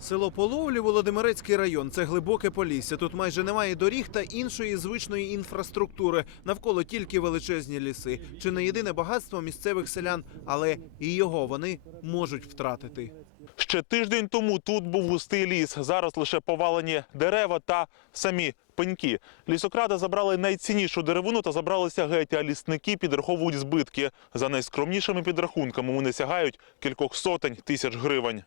Село Половлі, Володимирецький район. Це глибоке полісся. Тут майже немає доріг та іншої звичної інфраструктури. Навколо тільки величезні ліси. Чи не єдине багатство місцевих селян, але і його вони можуть втратити. Ще тиждень тому тут був густий ліс. Зараз лише повалені дерева та самі пеньки. Лісокради забрали найціннішу деревину та забралися геть, а лісники підраховують збитки. За найскромнішими підрахунками вони сягають кількох сотень тисяч гривень.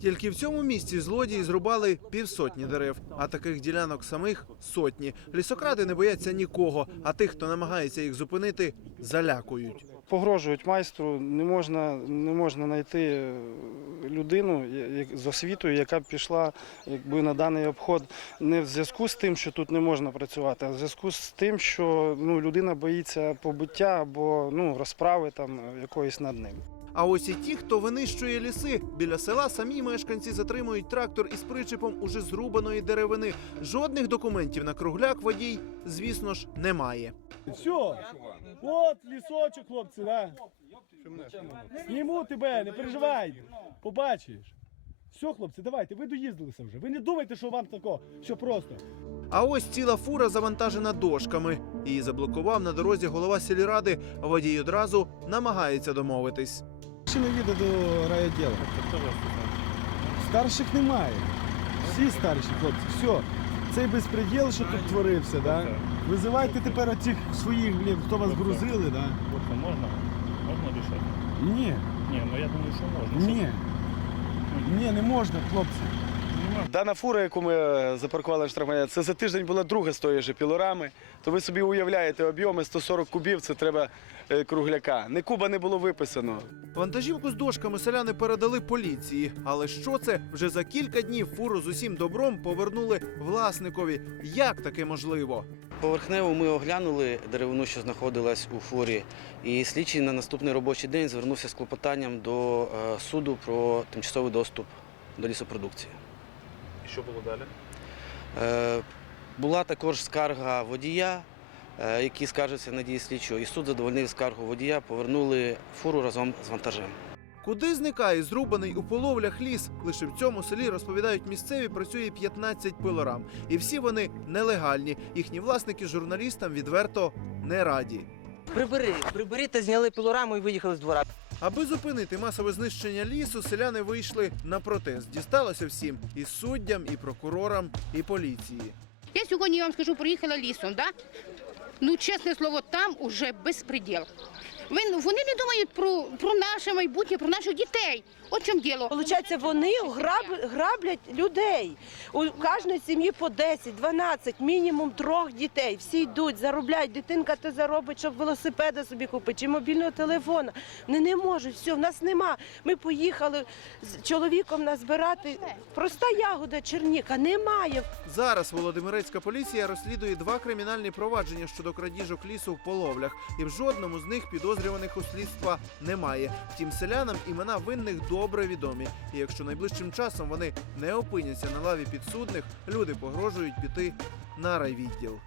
Тільки в цьому місці злодії зрубали півсотні дерев, а таких ділянок самих сотні. Лісокради не бояться нікого, а тих, хто намагається їх зупинити, залякують. Погрожують майстру, не можна, не можна знайти е, людину з освітою, яка б пішла якби, на даний обход не в зв'язку з тим, що тут не можна працювати, а в зв'язку з тим, що ну, людина боїться побиття або ну, розправи там, якоїсь над ним. А ось і ті, хто винищує ліси біля села, самі мешканці затримують трактор із причепом уже зрубаної деревини. Жодних документів на кругляк водій, звісно ж, немає. Все, от лісочок, хлопці, да. Зніму тебе, не переживай, побачиш. Все, хлопці, давайте, ви доїздилися вже. Ви не думайте, що вам тако, все просто. А ось ціла фура завантажена дошками. Її заблокував на дорозі голова сільради. Водій одразу намагається домовитись. Не їде до райвідділу. Старших немає. Всі старші хлопці, все. Цей безпреділ, що тут творився, да? Визивайте тепер оцих своїх, блін, хто вас грузили, да? Тобто можна, можна рішати? Ні, Ні, ну я думаю, що можна. ні. Ні, не можна, хлопці. Дана фура, яку ми е, запаркували на штрафмайдан, це за тиждень була друга з тої ж пілорами. То ви собі уявляєте, об'єми 140 кубів це треба е, кругляка. Не куба не було виписано. Вантажівку з дошками селяни передали поліції. Але що це? Вже за кілька днів фуру з усім добром повернули власникові. Як таке можливо? Поверхнево ми оглянули деревину, що знаходилась у фурі, і слідчий на наступний робочий день звернувся з клопотанням до е, суду про тимчасовий доступ до лісопродукції. Що було далі? Е, Була також скарга водія, е, який скаржився на дії слідчого, і суд задовольнив скаргу водія, повернули фуру разом з вантажем. Куди зникає зрубаний у половлях ліс? Лише в цьому селі розповідають місцеві, працює 15 пилорам. І всі вони нелегальні. Їхні власники журналістам відверто не раді. Прибери, прибери та зняли пілораму і виїхали з двора. Аби зупинити масове знищення лісу, селяни вийшли на протест. Дісталося всім і суддям, і прокурорам, і поліції. Я сьогодні я вам скажу, проїхала лісом, да? Ну, чесне слово, там уже безпреділ. Вони не думають про, про наше майбутнє, про наших дітей. От в чому діло. Получається, вони граб, граблять людей. У кожної сім'ї по 10, 12, мінімум трьох дітей. Всі йдуть, заробляють. Дитинка те заробить, щоб велосипеда собі купити, чи мобільного телефона. Вони не можуть. Все, в нас нема. Ми поїхали з чоловіком назбирати. Проста ягода, черніка. Немає. Зараз Володимирецька поліція розслідує два кримінальні провадження щодо крадіжок лісу в половлях, і в жодному з них підозрюваних у слідства немає. Втім, селянам імена винних добре відомі. І якщо найближчим часом вони не опиняться на лаві підсудних, люди погрожують піти на райвідділ.